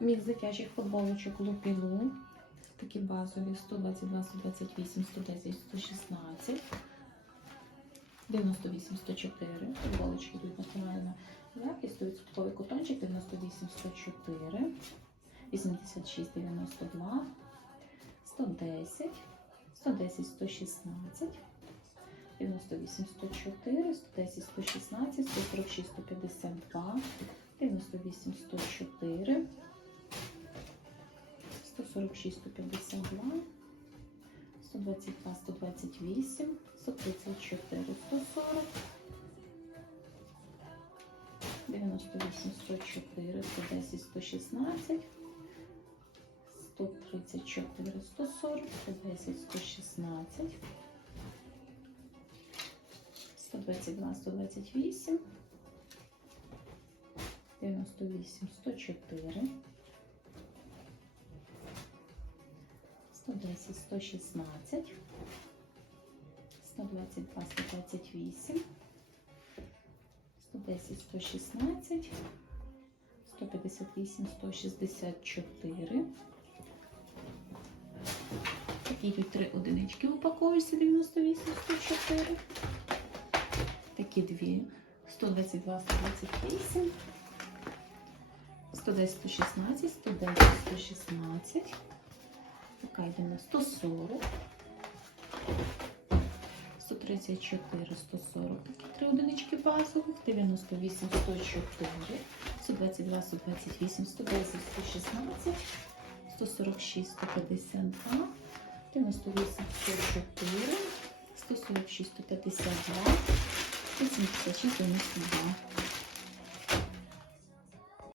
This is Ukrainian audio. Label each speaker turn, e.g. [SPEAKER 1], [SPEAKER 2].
[SPEAKER 1] Мікс дитячих футболочок Лупілу. Такі базові 122, 128, 110, 116. 98, 104. Футболочки йдуть натуральна якість. 100% котончик 98, 104. 86, 92. 110. 110, 116. 98, 104, 110, 116, 146, 152, 98, 146, 152, 122, 128, 134, 140, 98, 104, 110, 116, 134, 140, 110, 116, 122, 128, 98, 104, 110, 116, 122, 128, 110, 116, 158, 164. Такі йдуть три одинички в упаковці 98, 104. Такі дві 122, 128, 110, 116, 109, 116. Така йде на 140. 134, 140. Такі три одинички базових. 98, 104, 122, 128, 110, 116, 146, 152, 98, 104, 146, 152, 176, 92.